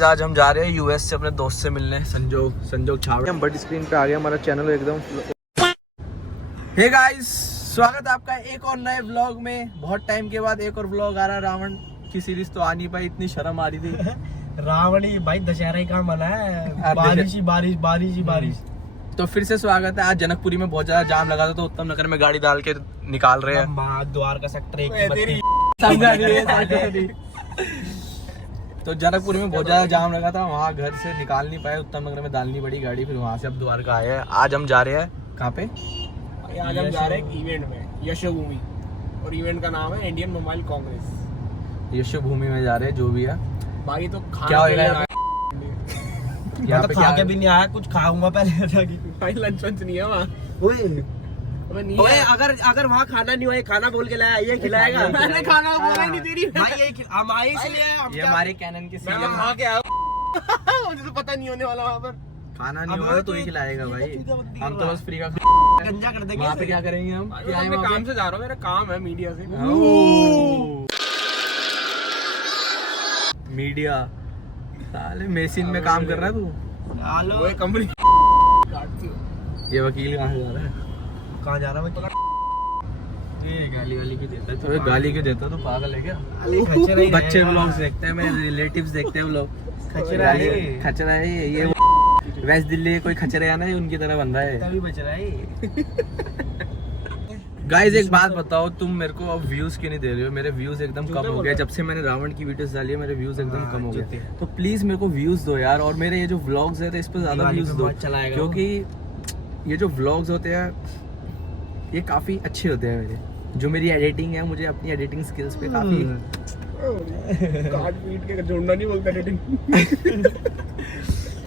आज हम जा रहे हैं यूएस से अपने दोस्त से मिलने, संजोग छावड़े। हम बड़ी स्क्रीन पे आ गए, हमारा चैनल एकदम। हे गाइस, स्वागत है आपका एक और नए व्लॉग में। बहुत टाइम के बाद एक और व्लॉग आ रहा है। रावण की सीरीज तो आ नहीं पाई, इतनी शर्म आ रही थी। रावण ही भाई दशहरा ही कहाँ मना है, बारिश ही बारिश। तो फिर से स्वागत है। आज जनकपुरी में बहुत ज्यादा जाम लगा था, तो उत्तम नगर में गाड़ी डाल के निकाल रहे हैं। द्वारका सेक्टर तो जनकपुरी में बहुत ज्यादा जाम लगा था, वहाँ घर से निकाल नहीं पाए, उत्तम नगर में डालनी पड़ी गाड़ी। फिर वहाँ से अब द्वारका आए हैं। आज हम जा रहे हैं कहाँ पे? आज हम जा रहे हैं इवेंट में, यशोभूमि, और इवेंट का नाम है इंडियन मोबाइल कांग्रेस। यशोभूमि में जा रहे हैं, जो भी है। भाई तो क्या होगा यहाँ पे? खा के भी नहीं आया, कुछ खाऊंगा पहले जाके। भाई लंच नहीं है वहाँ। ओए अगर वहाँ खाना नहीं हुआ, ये खाना बोल के लाया, ये खिलाएगा। मैंने खाना बोला नहीं तेरी भाई, ये हमारे इसलिए ये हमारे कैनन के सीएम वहाँ के आया। मुझे तो पता नहीं होने वाला वहाँ पर खाना नहीं हुआ तो ही खिलाएगा भाई। हम तो बस फ्री का गंजा कर देंगे। वहाँ पे क्या करेंगे हम? मैं काम से जा रहा हूँ, मेरा काम है मीडिया से। मीडिया साले मेसिन में काम कर रहा है तू? वो कंपनी। ये वकील कहाँ जा रहा है? कहाँ जा रहा है? ये गाली वाली की देता है तो? गाली क्यों देता है? तो पागल है क्या? बच्चे व्लॉग्स देखते हैं, मेरे रिलेटिव्स देखते हैं व्लॉग। खचरा है ये वेस्ट दिल्ली कोई खचरे आना है, उनकी तरह बन रहा है। तभी बच रहा है। गाइस एक बात बताओ, तुम मेरे को अब व्यूज क्यों नहीं दे रहे हो? मेरे व्यूज एकदम कम हो गए जब से मैंने रावण की वीडियोस डाली है। मेरे व्यूज एकदम कम हो गए, तो प्लीज मेरे को व्यूज दो यार। और मेरे ये जो व्लॉग्स है तो इस पर ज्यादा व्यूज दो, क्योंकि ये जो व्लॉग्स होते हैं ये काफी अच्छे होते हैं मेरे। जो मेरी एडिटिंग है, मुझे अपनी एडिटिंग स्किल्स पे काफी काट पीट के जोड़ना नहीं बोलता एडिटिंग।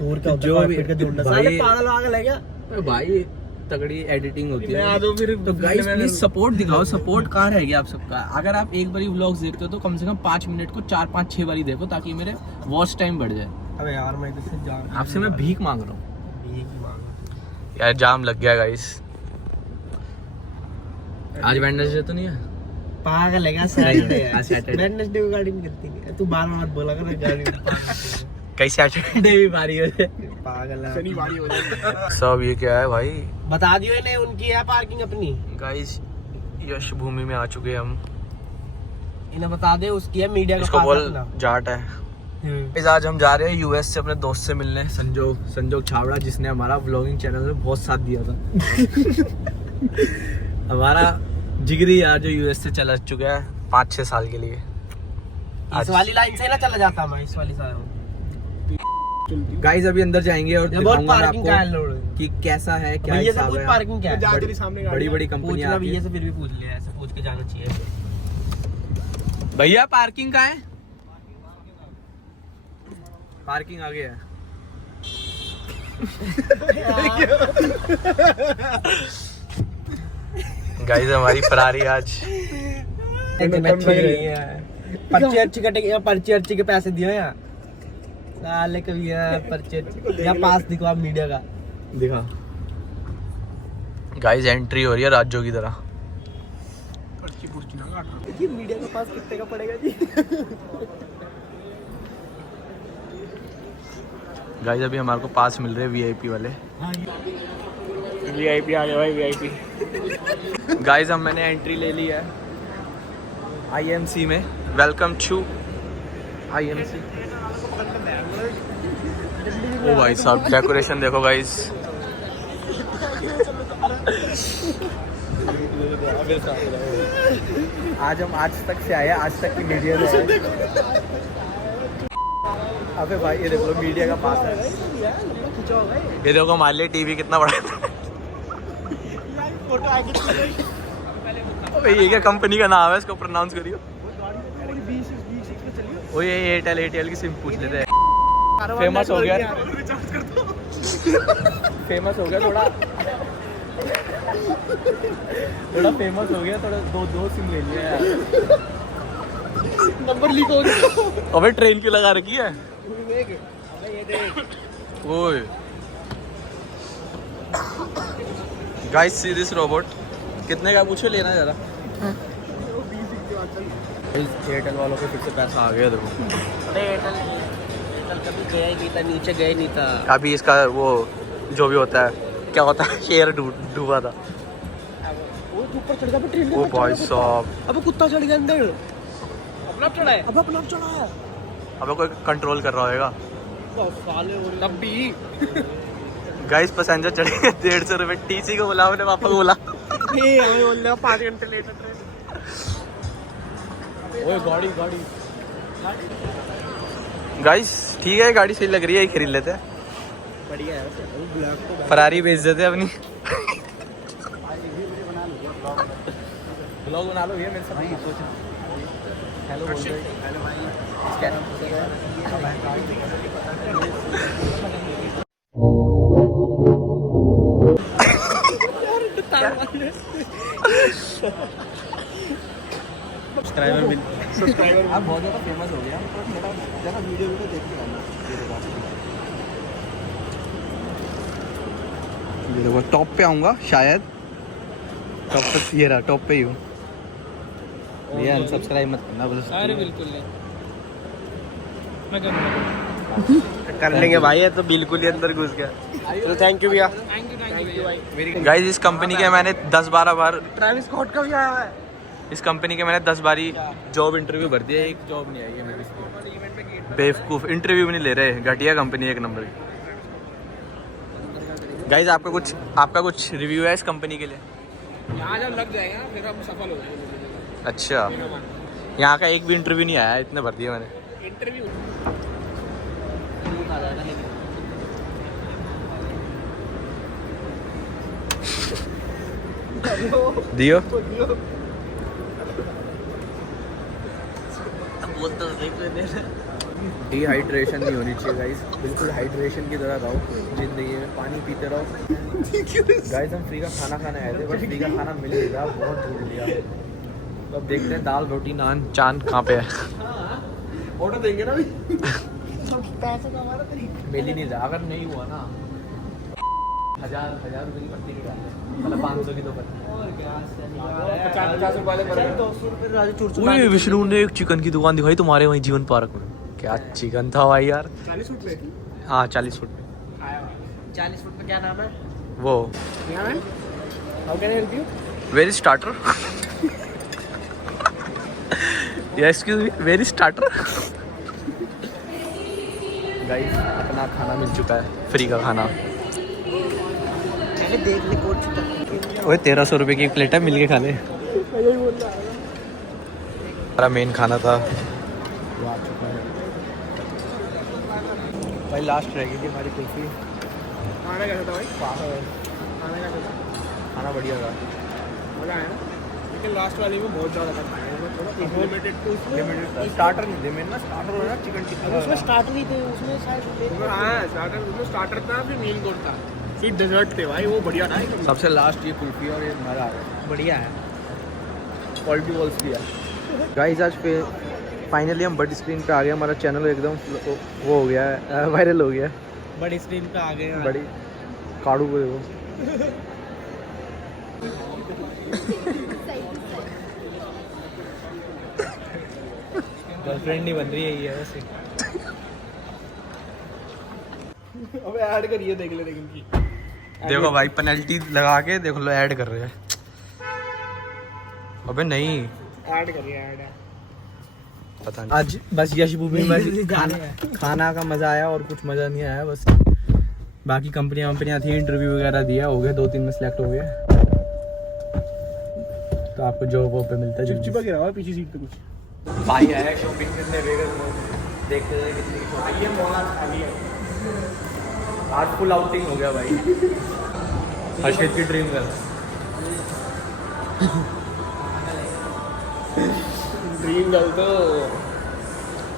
और क्या जो काट पीट के जोड़ना? साले पागल है क्या भाई? तगड़ी एडिटिंग होती है। तो गाइस प्लीज सपोर्ट दिखाओ। सपोर्ट कहाँ रह गया आप सबका? अगर आप एक बारी व्लॉग्स देखते हो तो कम से कम 5 मिनट को 4-5-6 बारी देखो, ताकि मेरे वॉच टाइम बढ़ जाए। अबे यार मैं तो जान आपसे मैं भीख मांग रहा हूँ। भीख ही मांग। यार जाम लग गया गाइस। आज वेडनेसडे तो नहीं है? पागल है क्या? सैटरडे है। सैटरडे। वेडनेसडे को गाड़ी नहीं करती है तू। बार बार बोला कर गाड़ी कई सैटरडे भी बारी हो जाए, पागल है। शनिवार हो जाए सब। ये क्या है भाई? बता दियो इन्हें, उनकी है पार्किंग अपनी। गाइस यश भूमि में आ चुके हैं हम। इन्हें बता दे उसकी है, मीडिया का इसको पास बोल रखना। जाट है। आज हम जा रहे हैं यूएस से अपने दोस्त से मिलने, संजोग छावड़ा, जिसने हमारा व्लॉगिंग चैनल में बहुत साथ दिया था। हमारा जिगरी यार जो यूएस से चला चुका है 5-6 साल के लिए। इस वाली लाइन से ना चला जाता मैं, इस वाली साइड। गाइस अभी अंदर जाएंगे और दिखाऊंगा पार्किंग का है कि कैसा है, क्या भैया से हिसाब पूछ है। पार्किंग क्या है। बड़ी कंपनियां आती भैया हैं। से फिर भी पूछ ले, ऐसे पूछ के जाना चाहिए। भैया पार्किंग कहाँ है? पार्किंग आगे है। गाइस हमारी फरारी आज पर्ची अच्छी कटेगी, पर्ची अच्छी के पैसे दियो यार। साले कभी पर्ची या पास दिखवा मीडिया का दिखा। गाइस एंट्री हो रही है राज्यों की तरह। पर्ची पुर्ची ना काट। ये मीडिया का पास कितने का पड़ेगा जी? गाइस अभी हमारे को पास मिल रहे हैं वीआईपी वाले। वीआईपी आ गया भाई, वीआईपी। गाइस हम मैंने एंट्री ले ली है आईएमसी में। Welcome to IMC. ओ भाई साहब डेकोरेशन देखो गाइस। आज हम आज तक से आए, आज तक की मीडिया में आए। अबे भाई ये देखो मीडिया का पास है। ये देखो हमारे लिए टीवी कितना बड़ा है। अबे ये क्या कंपनी का नाम है? इसको प्रोनाउंस करियो। ओ ये एयरटेल की सिम पूछ लेते हैं। फेमस हो गया, फेमस हो गया थोड़ा फेमस हो गया थोड़ा। दो सिम ले लिया यार। नंबर लीक हो गया। अबे ट्रेन की लगा रखी है। ओए गाइस सी दिस रोबोट। कितने का पूछो लेना जरा। एयरटेल वालों के फिर से पैसा आ गया देखो। अरे एयरटेल कल कभी गया ही नहीं था, नीचे गए नहीं था। अभी इसका वो जो भी होता है, क्या होता है, शेयर डूबा था। वो ऊपर चढ़ गया ट्रेन। ओ भाई साहब, अब कुत्ता चढ़ गया अंदर। अपना चढ़ा है, अब अपना चढ़ा है। अब कोई कंट्रोल कर रहा होगा तब भी। गाइस पैसेंजर चढ़े 150 रुपए। टीसी को बुला, मैंने पापा को बुला। नहीं हमें बोल रहा 5 घंटे लेट है ट्रेन। ओए गाड़ी गाड़ी। गाइस ठीक है, गाड़ी सही लग रही है, ये खरीद लेते हैं। बढ़िया है वैसे, ब्लैक तो फरारी बेच देते हैं अपनी। ब्लॉग बना लो ये मेरे साथ। नहीं सोच हेलो बोल रहे। हेलो भाई, इसका नाम क्या सब्सक्राइबर आप बहुत ज़्यादा फेमस हो गया। ज़्यादा वीडियो देखते रहना। ये देखो टॉप पे आऊँगा शायद, टॉप पे ये रहा, टॉप पे ही हूँ। ये अनसब्सक्राइब मत करना बस। अरे बिल्कुल नहीं, मैं कर लेंगे भाई। ये तो बिल्कुल ही अंदर घुस गया। तो थैंक यू भैया। थैंक यू भाई। गाइस इस कंपनी के मैंने 10-12 बार, ट्रैविस स्कॉट का भी आया है। इस कंपनी के मैंने 10 बारी जॉब इंटरव्यू भर दिया, एक जॉब नहीं आई है मेरी। बेवकूफ़, इंटरव्यू भी नहीं ले रहे, घटिया कंपनी, एक नंबर की। गाइस आपका कुछ रिव्यू है इस कंपनी के लिए? यहाँ जब लग जाएगा फिर हम सफल हो जाएंगे। अच्छा, यहाँ का एक भी इंटरव्यू नहीं आया, इतने भर दिए मैंने इंटरव्यू। दियो। डिहाइड्रेशन नहीं होनी चाहिए गाइस, बिल्कुल हाइड्रेशन की तरह रहो जिंदगी में, पानी पीते रहो। गाइस हम फ्री का खाना खाने आए थे, बट फ्री का खाना मिल नहीं रहा, बहुत ढूंढ लिया। तो अब देखते हैं दाल रोटी नान चांद कहाँ पे है। ऑर्डर देंगे ना अभी। पैसे का हमारा तरीका मिल ही नहीं रहा। अगर नहीं हुआ ना 1000 रुपये की पट्टी निकाल, मतलब 500 की तो पट्टी। 50 रुपए वाले बर्गर 200 रुपए। ओए विष्णु ने एक चिकन की दुकान दिखाई तुम्हारे वहीं जीवन पार्क में, क्या चिकन था भाई यार। 40 फुट पे। हाँ 40 फुट में। 40 फुट पे क्या नाम है? वो how can I help you? Very starter. Excuse me, very starter. Guys अपना खाना मिल चुका है, फ्री का खाना। देख ले कोच। ओए 1300 रुपये की प्लेट है, मिल के खा ले। हमारा मेन खाना था वो आ चुका है भाई। लास्ट रह गई थी हमारी कुल्फी। खाना कैसा था भाई? खाना कैसा था? खाना बढ़िया था, मज़ा आया ना। लेकिन लास्ट वाली में बहुत ज़्यादा था, लिमिटेड स्टार्टर नहीं थे मेन ना, स्टार्टर हो ना चिकन टिक्का। उसमें स्टार्टर नहीं थे, उसमें शायद हाँ स्टार्टर था, फिर मील कोर्स था, फिर डेजर्ट थे भाई, वो बढ़िया था। सबसे लास्ट ये कुल्फी और ये मज़ा आ गया, बढ़िया है। क्वालिटी वॉल्स भी है। गाइस आज पे फाइनली हम बड़ी स्क्रीन पे आ गए, हमारा चैनल एकदम वो हो गया है, वायरल हो गया। बड़ी स्क्रीन पे आ गए हैं। बड़ी काड़ू को देखो। गर्लफ्रेंड नहीं बन रही है ये वैसे। अबे ऐड करिए, देख ले इनकी। देखो भाई पेनल्टी लगा के देख लो, ऐड कर रहे हैं। अबे नहीं ऐड करिए, ऐड है। पता नहीं। आज बस यश भूमि में खाना का मजा आया और कुछ मजा नहीं आया। बस बाकी कंपनियां थी, इंटरव्यू वगैरह दिया, हो गया 2-3 में सिलेक्ट हो गए। तो आपको जॉब पे मिलता है। चिपचिपा गिरा हुआ पीछे सीट पे कुछ। भाई आया शॉपिंग करने वेगस मॉल, देखते थे कितनी की शॉपिंग। ये मॉल आज खाली है। आज फुल आउटिंग हो गया भाई। हर्षित की ड्रीम गर्ल। ड्रीम गर्ल तो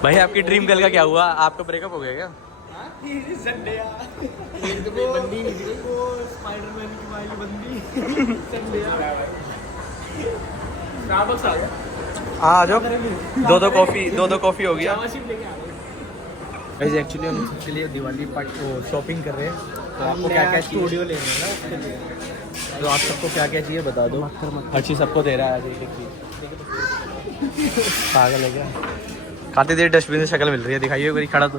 भाई आपकी ड्रीम गर्ल का क्या हुआ? आपका ब्रेकअप हो गया क्या? संडे ये तो कोई बंदी नहीं थी, वो स्पाइडरमैन की वाली बंदी। संडे स्टारबक्स आ गया। आ जाओ, दो कॉफी हो गया। एक्चुअली हम इसके लिए दिवाली शॉपिंग कर रहे हैं, तो आपको क्या क्या स्टूडियो ले रहे हैं ना उसके लिए। तो आप सबको क्या क्या चाहिए बता दो। हर चीज़ सबको दे रहा है। पागल है क्या? काफी देर डस्टबिन से शक्ल मिल रही है, दिखाइए कोई खड़ा तो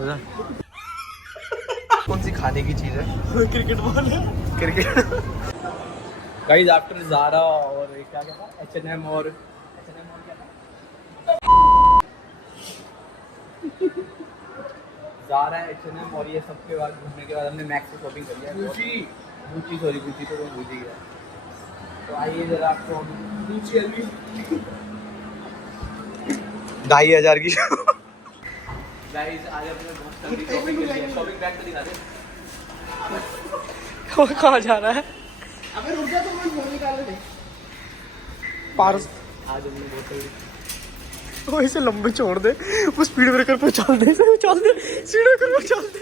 कौन सी खाने की चीज है? क्रिकेट बॉल है। क्रिकेट गाइस आफ्टर ज़ारा और क्या कहता है H&M और ज़ारा H&M और ये सबके बाद घूमने के बाद हमने मैक्स से शॉपिंग करी है। गुची तो भूल गया। तो आइए जरा आपको 2500 की गाइस आज हमने बहुत सारी शॉपिंग की है। शॉपिंग बैग तो दिखा दे। कहाँ जा रहा है? अबे रुक जा, तो मैं फोन निकाल ले पार्स। आज हमने बहुत सारी वो इसे लंबे छोड़ दे, वो स्पीड ब्रेकर पे चल दे, स्पीड ब्रेकर पे चल दे।